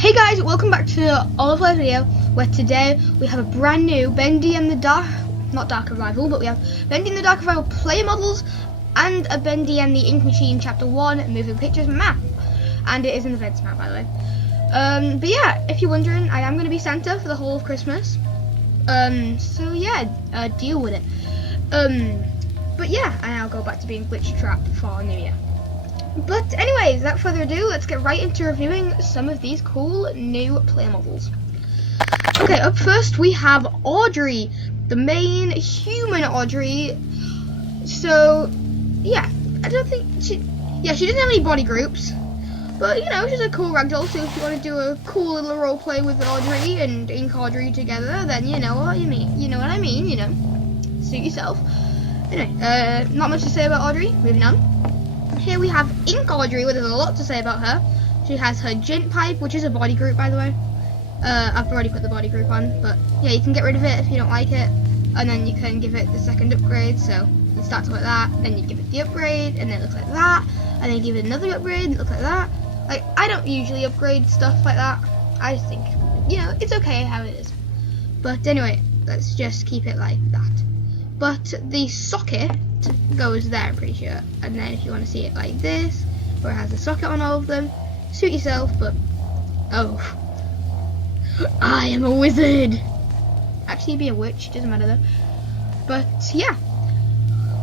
Hey guys, welcome back to all of our video, where today we have a brand new Bendy and the Dark Revival, but we have Bendy and the Dark Revival play models and a Bendy and the Ink Machine Chapter 1 moving pictures map. And it is an events map, by the way. But yeah, if you're wondering, I am going to be Santa for the whole of Christmas. So yeah, deal with it. But yeah, and I'll go back to being Glitch Trap for New Year. But anyways, without further ado, let's get right into reviewing some of these cool new play models. Okay, up first we have Audrey, the main human Audrey. So yeah, I don't think she doesn't have any body groups, but you know, she's a cool ragdoll. So if you want to do a cool little role play with Audrey and Ink Audrey together, then you know what I mean. You know what I mean. You know, suit yourself. Anyway, not much to say about Audrey. Moving on. Here we have Ink Audrey, where there's a lot to say about her. She has her gin pipe, which is a body group, by the way. I've already put the body group on, but yeah, you can get rid of it if you don't like it, and then you can give it the second upgrade. So it starts like that, then you give it the upgrade, and then it looks like that, and then you give it another upgrade, and it looks like that. Like, I don't usually upgrade stuff like that. I think, you know, it's okay how it is. But anyway, let's just keep it like that. But the socket goes there, I'm pretty sure, and then if you want to see it like this, where it has a socket on all of them, suit yourself. But oh, I am a wizard. Actually, be a witch, doesn't matter though. But yeah,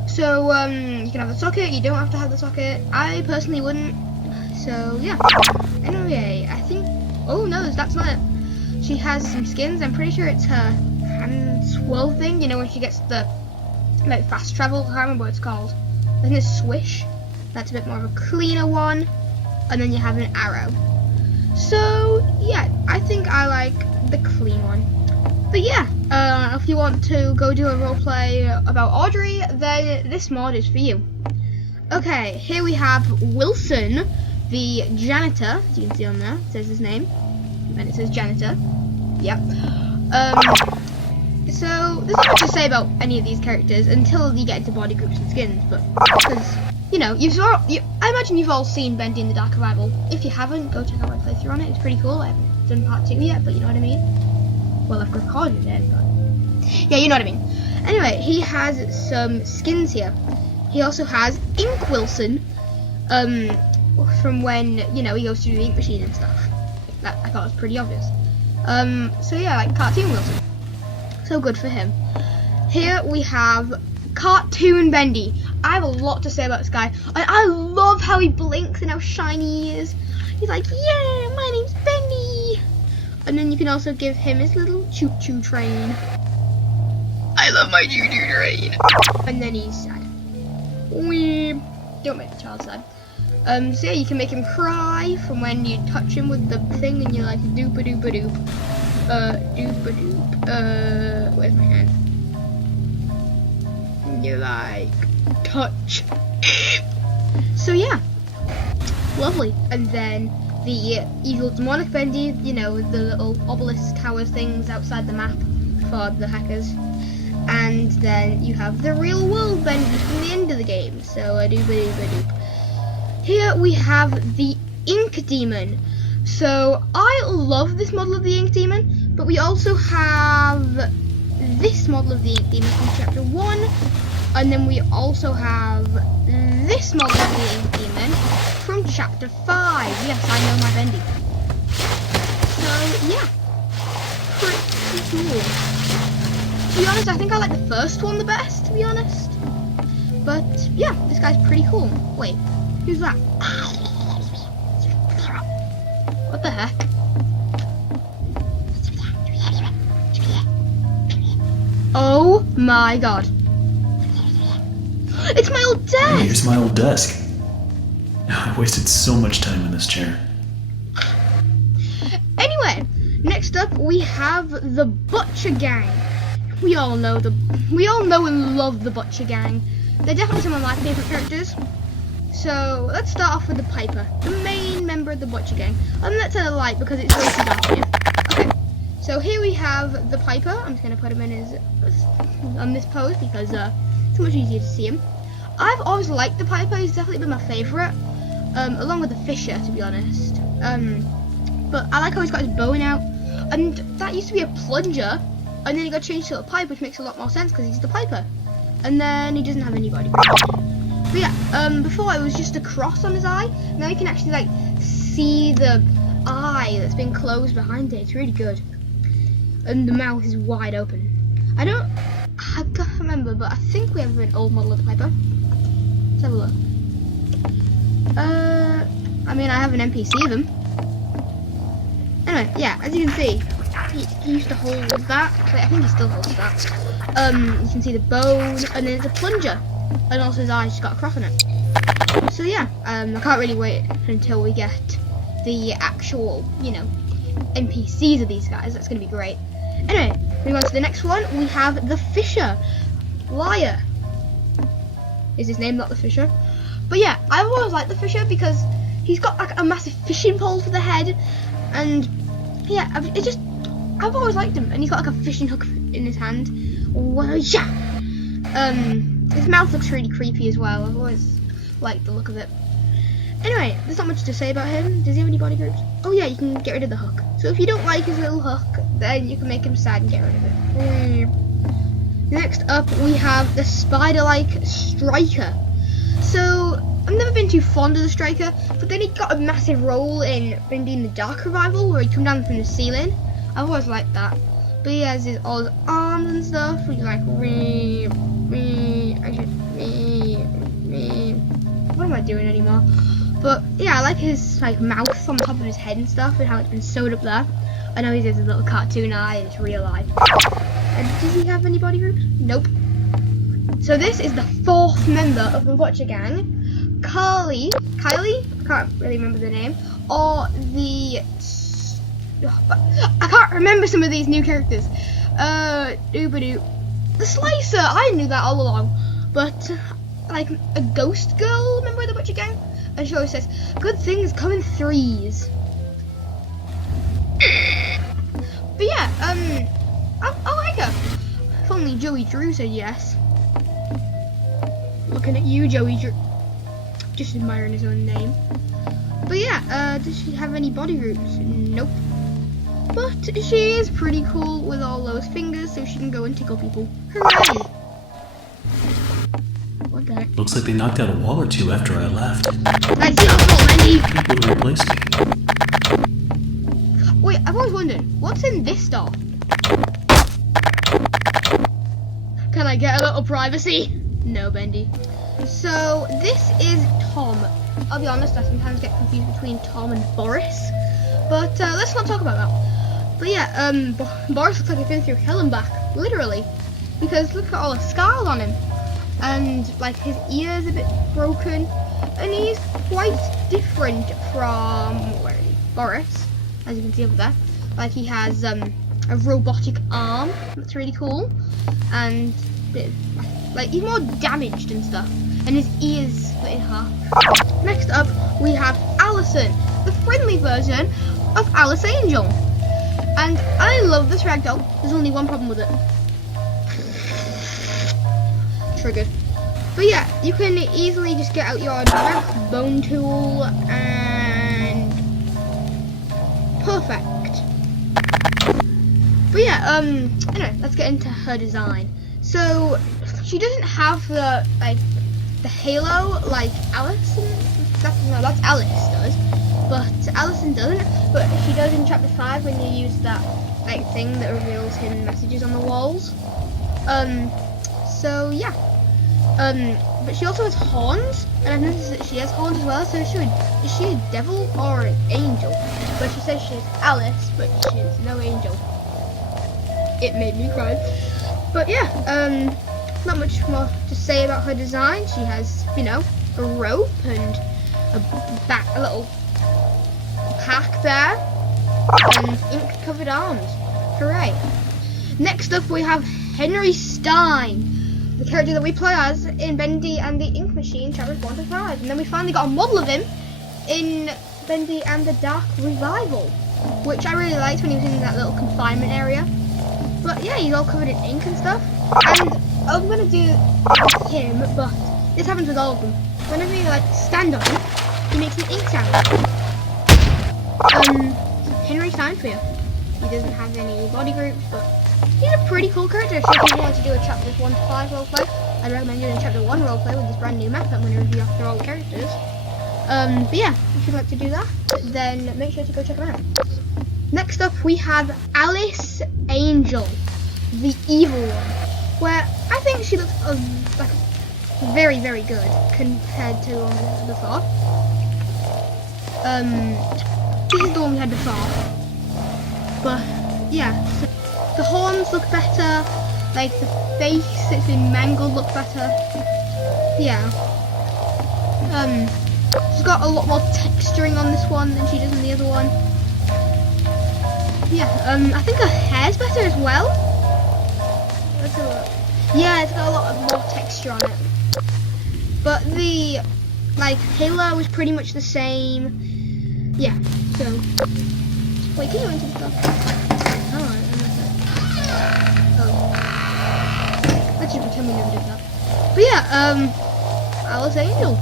so you can have the socket, you don't have to have the socket. I personally wouldn't. So yeah, anyway, I think, oh no, that's not it. She has some skins. I'm pretty sure it's her hand swirl thing, you know, when she gets the like fast travel, I can't remember what it's called. I think it's swish. That's a bit more of a cleaner one. And then you have an arrow. So yeah, I think I like the clean one. But yeah, if you want to go do a roleplay about Audrey, then this mod is for you. Okay, here we have Wilson, the janitor. As you can see on there, it says his name, and it says janitor. Yep. So there's not much to say about any of these characters until you get into body groups and skins, but because you know, I imagine you've all seen Bendy and the Dark Revival. If you haven't, go check out my playthrough on it. It's pretty cool. I haven't done part 2 yet, but you know what I mean. Well, I've recorded it, but yeah, you know what I mean. Anyway, he has some skins here. He also has Ink Wilson, from when, you know, he goes through the ink machine and stuff. That I thought was pretty obvious. So yeah, like cartoon Wilson. So good for him. Here we have Cartoon Bendy. I have a lot to say about this guy. And I love how he blinks and how shiny he is. He's like, yeah, my name's Bendy. And then you can also give him his little choo-choo train. I love my choo-choo train. And then he's sad. Wee. Don't make the child sad. So yeah, you can make him cry from when you touch him with the thing and you're like, doop-a-doop-a-doop. Doop-a-doop. Where's my hand? And you're like, touch. So yeah, lovely. And then the evil demonic Bendy, you know, the little obelisk tower things outside the map for the hackers. And then you have the real world Bendy from the end of the game. So doop-a-doop-a-doop. Here we have the Ink Demon. So I love this model of the Ink Demon, but we also have this model of the Ink Demon from Chapter 1, and then we also have this model of the Ink Demon from Chapter 5. Yes, I know my Bendy. So yeah, pretty cool. To be honest, I think I like the first one the best, to be honest. But yeah, this guy's pretty cool. Wait, who's that? What the heck? Oh my god. It's my old desk! Hey, here's my old desk. I wasted so much time in this chair. Anyway, next up we have the Butcher Gang. We all know and love the Butcher Gang. They're definitely some of my favourite characters. So let's start off with the Piper, the main member of the Butcher Gang. And let's set a light because it's way too dark here. Okay, so here we have the Piper. I'm just going to put him in on this pose because it's much easier to see him. I've always liked the Piper. He's definitely been my favourite, along with the Fisher, to be honest. But I like how he's got his bowing out. And that used to be a plunger, and then he got changed to a pipe, which makes a lot more sense because he's the piper. And then he doesn't have any body. But yeah, before it was just a cross on his eye. Now you can actually like see the eye that's been closed behind it. It's really good. And the mouth is wide open. I can't remember, but I think we have an old model of the piper. Let's have a look. I mean, I have an NPC of him. Anyway, yeah, as you can see, he used to hold that. Wait, I think he still holds that. You can see the bone, and then it's a plunger, and also his eyes just got a cross on it. So yeah, I can't really wait until we get the actual, you know, NPCs of these guys. That's gonna be great. Anyway, moving on to the next one, we have the Fisher. Liar is his name, not the Fisher. But yeah, I've always liked the Fisher because he's got like a massive fishing pole for the head, and yeah, I've always liked him, and he's got like a fishing hook in his hand. His mouth looks really creepy as well. I've always liked the look of it. Anyway, there's not much to say about him. Does he have any body groups? Oh yeah, you can get rid of the hook. So if you don't like his little hook, then you can make him sad and get rid of it. Next up, we have the spider-like striker. So I've never been too fond of the striker, but then he got a massive role in Bendy and the Dark Revival, where he come down from the ceiling. I've always liked that. But he has all his arms and stuff, which is like what am I doing anymore? But yeah, I like his like mouth on top of his head and stuff, and how it's been sewed up there. I know he has a little cartoon eye, and it's real life. Does he have any body groups? Nope. So this is the fourth member of the Watcher Gang. Kylie, I can't really remember the name, or the I can't remember some of these new characters. The Slicer, I knew that all along, but like a ghost girl member of the Butcher Gang, and she always says, "Good things come in threes." But yeah, I like her. If only Joey Drew said yes. Looking at you, Joey Drew. Just admiring his own name. But yeah, does she have any body groups? Nope. But she is pretty cool with all those fingers, so she can go and tickle people. Hooray! What the heck? Looks like they knocked out a wall or two after I left. That's your fault, Bendy! People to replace me. Wait, I've always wondered, what's in this door? Can I get a little privacy? No, Bendy. So, this is Tom. I'll be honest, I sometimes get confused between Tom and Boris. But let's not talk about that. But yeah, Boris looks like he's been through hell and back, literally. Because look at all the scars on him. And like his ear's a bit broken. And he's quite different from Boris, as you can see over there. Like he has a robotic arm, that's really cool. And like he's more damaged and stuff. And his ears split in half. Next up, we have Allison, the friendly version of Alice Angel. And I love this ragdoll. There's only one problem with it. Triggered. But yeah, you can easily just get out your direct bone tool and perfect. But yeah, anyway, let's get into her design. So she doesn't have the halo like Allison. That's Alice does. But Allison doesn't, but she does in chapter 5 when you use that like thing that reveals hidden messages on the walls. So yeah. But she also has horns, and I've noticed that she has horns as well, so is she a devil or an angel? But she says she's Alice, but she's no angel. It made me cry. But yeah, not much more to say about her design. She has, you know, a rope and a little pack there, and ink-covered arms. Hooray! Next up, we have Henry Stein, the character that we play as in Bendy and the Ink Machine, chapters 1 to 5. And then we finally got a model of him in Bendy and the Dark Revival, which I really liked when he was in that little confinement area. But yeah, he's all covered in ink and stuff. And I'm gonna do with him, but this happens with all of them. Whenever you like stand on him, he makes an ink sound. Henry signed for you. He doesn't have any body groups, but he's a pretty cool character. So if you want to do a chapters 1 to 5 roleplay, I'd recommend doing a chapter 1 roleplay with this brand new map I'm going to review after all the characters. But yeah, if you'd like to do that, then make sure to go check them out. Next up, we have Alice Angel, the evil one, where I think she looks like very, very good compared to the one we had before. This is the one we had before, but yeah, so the horns look better, like the face that's been mangled look better. Yeah, she's got a lot more texturing on this one than she does on the other one. Yeah, I think her hair's better as well. Let's have a look. Yeah, it's got a lot more texture on it. But the halo is pretty much the same. Yeah, so wait, can you enter stuff? Oh, let's just pretend we never did that. But yeah, Alice Angel.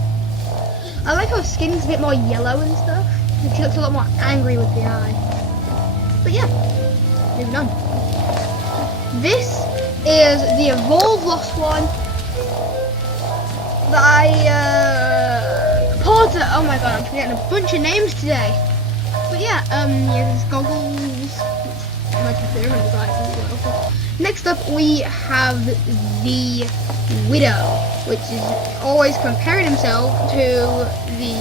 I like how her skin's a bit more yellow and stuff. And she looks a lot more angry with the eye. But yeah, moving on. This is the Evolve Lost one that Porter. Oh my god, I'm forgetting a bunch of names today. But yeah, he has his goggles. Next up, we have the Widow, which is always comparing himself to the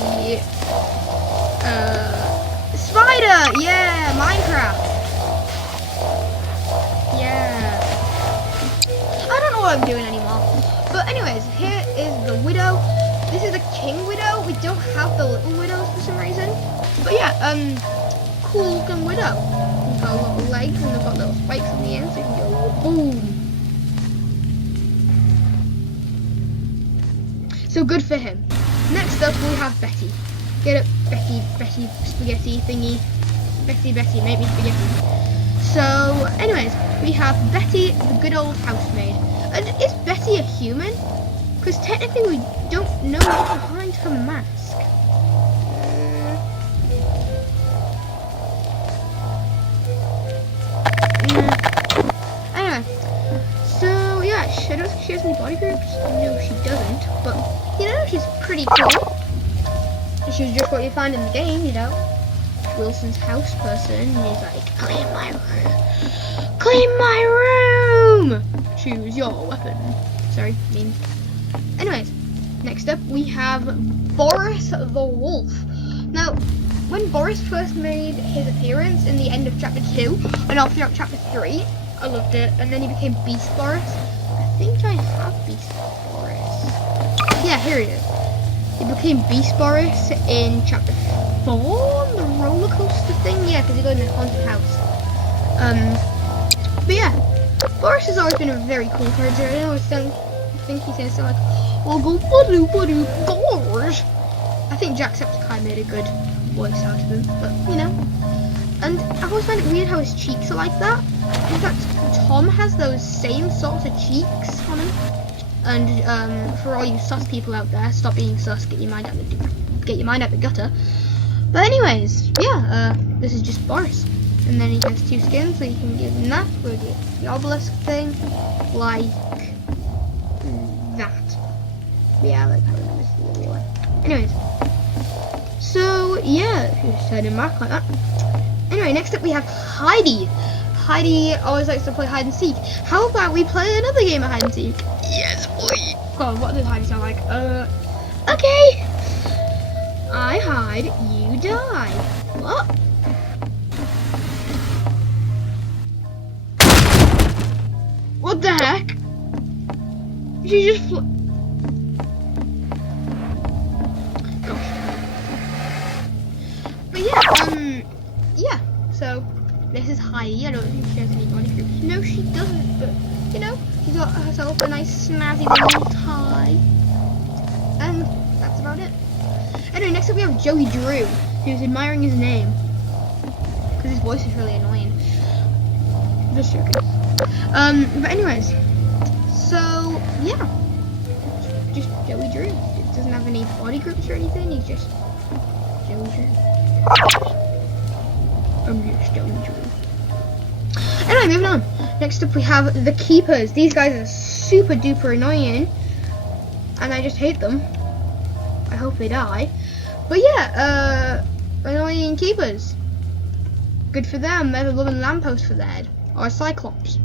Spider. Yeah, Minecraft. Yeah. I don't know what I'm doing anymore. But anyways, here is the Widow. This is the King Widow. We don't have the little widows for some reason. But yeah, cool looking Widow. They've got little legs and they've got little spikes on the end, so you can go boom. So good for him. Next up we have Betty. Get it, Betty, spaghetti thingy. Betty, make me spaghetti. So, anyways, we have Betty, the good old housemaid. And is Betty a human? Because technically we don't know what's behind her mask. Anyway, so yeah, I don't think she has any body groups. No, she doesn't. But you know, she's pretty cool. She's just what you find in the game, you know. Wilson's house person, and he's like, clean my room! Choose your weapon. Sorry, mean. Anyways, next up we have Boris the Wolf. Now, when Boris first made his appearance in the end of chapter 2, and all throughout chapter 3, I loved it, and then he became Beast Boris. I think I have Beast Boris. Yeah, here he is. He became Beast Boris in chapter 4, the roller coaster thing. Yeah, because he got in a haunted house. But yeah, Boris has always been a very cool character. I always think he's gonna sound like, oh, go badoo, gosh. I think Jacksepticeye made a good voice out of him, but you know. And I always find it weird how his cheeks are like that. In fact, Tom has those same sorts of cheeks on him. And for all you sus people out there, stop being sus. Get your mind out the gutter. But anyways, yeah, this is just Boris, and then he has 2 skins, so you can give him that for the obelisk thing, like that. Yeah, like how this is the other one. Anyways, so yeah, just turn him back like that. Anyway, next up we have Heidi. Heidi always likes to play hide and seek. How about we play another game of hide and seek? Yes, please. God, what does Heidi sound like? Okay. I hide, you die. What? What the heck? She just gosh. But yeah, so this is Heidi. I don't think she has any body groups. No, she doesn't, but you know, she's got herself a nice snazzy little tie. And that's about it. Anyway, next up we have Joey Drew, who's admiring his name. Because his voice is really annoying. Just joking. But anyways, so yeah. Just Joey Drew. He doesn't have any body groups or anything, he's just Joey Drew. I'm just Joey Drew. Anyway, moving on. Next up we have the keepers. These guys are super duper annoying, and I just hate them. I hope they die. But yeah, annoying keepers. Good for them. They have a loving lamppost for their head, or a cyclops.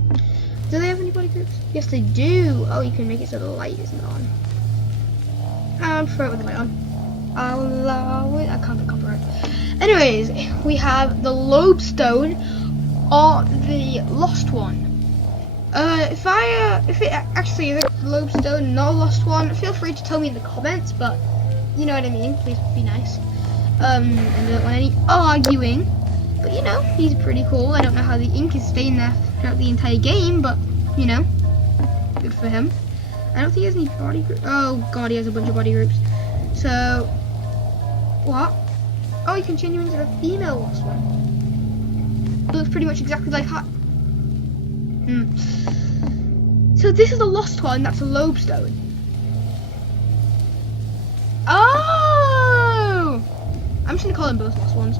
Do they have any body groups? Yes, they do. Oh, you can make it so the light isn't on. And throw it with the light on. I'll allow it. I can't get copyright. Anyways, we have the lodestone or the lost one. If it actually is a lodestone, not a lost one, feel free to tell me in the comments. But you know what I mean. Please be nice. And I don't want any arguing. But you know, he's pretty cool. I don't know how the ink is staying there throughout the entire game, but you know, good for him. I don't think he has any body groups. Oh god, he has a bunch of body groups. So, what? Oh, you can change him into the female lost one. It looks pretty much exactly like her. So this is a lost one, that's a lodestone. Oh! I'm just gonna call them both lost ones.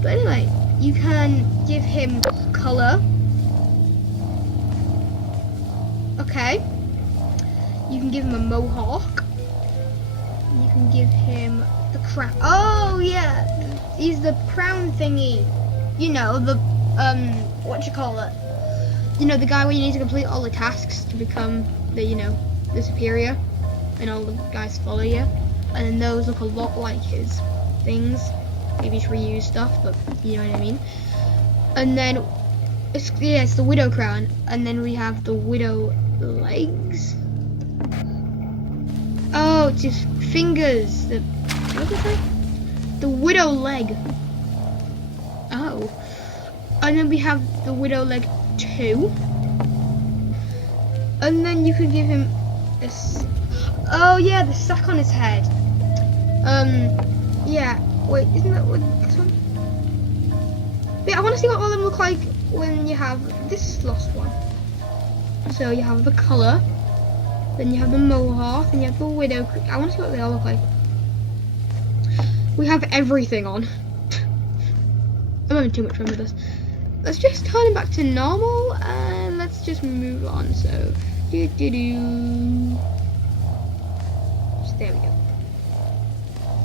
But anyway, you can give him colour. Okay. You can give him a mohawk. You can give him the crown. Oh yeah, he's the crown thingy. You know, the what you call it? You know, the guy where you need to complete all the tasks to become the, you know, the superior, and all the guys follow you. And then those look a lot like his things. Maybe just reuse stuff, but you know what I mean. And then it's the widow crown, and then we have the widow legs. Oh, it's his fingers. What did I say? The widow leg. Oh, and then we have the widow leg 2, and then you could give him this. Oh yeah, the sack on his head. Yeah. Wait, isn't that what this one? Yeah, I want to see what all of them look like when you have this lost one. So you have the colour, then you have the mohawk, then you have the widow. I want to see what they all look like. We have everything on. I'm having too much fun with this. Let's just turn it back to normal and let's just move on. So, so there we go.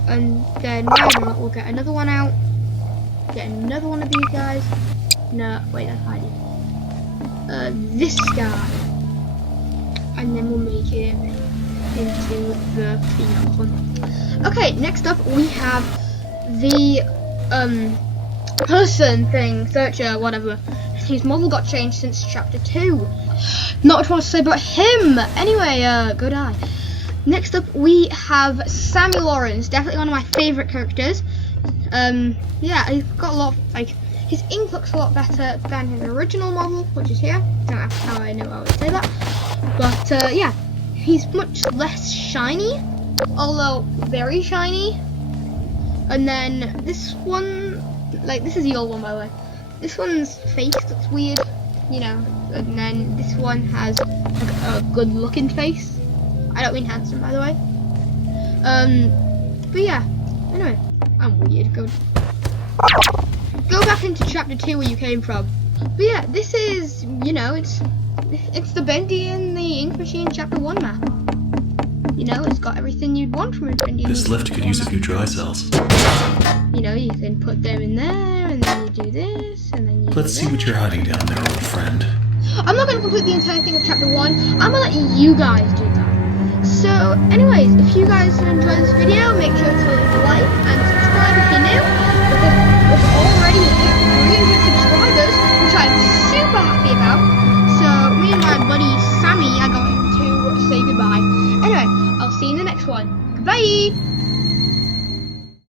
And then we'll get another one out. Get another one of these guys. No, wait, that's hiding. This guy. And then we'll make him into the female one. Okay, next up we have the person thing, searcher, whatever. His model got changed since chapter 2. Not much more to say about him. Anyway, go die. Next up we have Sammy Lawrence, definitely one of my favourite characters. Yeah, he's got a lot of, like, his ink looks a lot better than his original model, which is here. Don't ask how I know I would say that. But yeah, he's much less shiny, although very shiny. And then this one, like, this is the old one by the way. This one's face looks weird, you know, and then this one has like a good looking face. I don't mean handsome, by the way. But yeah, anyway, I'm weird. Go back into chapter 2 where you came from. But yeah, this is, you know, it's the Bendy and the Ink Machine chapter 1 map. You know, it's got everything you'd want from a Bendy. This lift could use a few dry cells. You know, you can put them in there, and then you do this, and then you Let's see what you're hiding down there, old friend. I'm not going to complete the entire thing of chapter 1. I'm going to let you guys do that. So, anyways, if you guys enjoyed this video, make sure to like and subscribe if you're new, because we've already hit 300 subscribers, which I'm super happy about. So, me and my buddy Sammy are going to say goodbye. Anyway, I'll see you in the next one. Goodbye!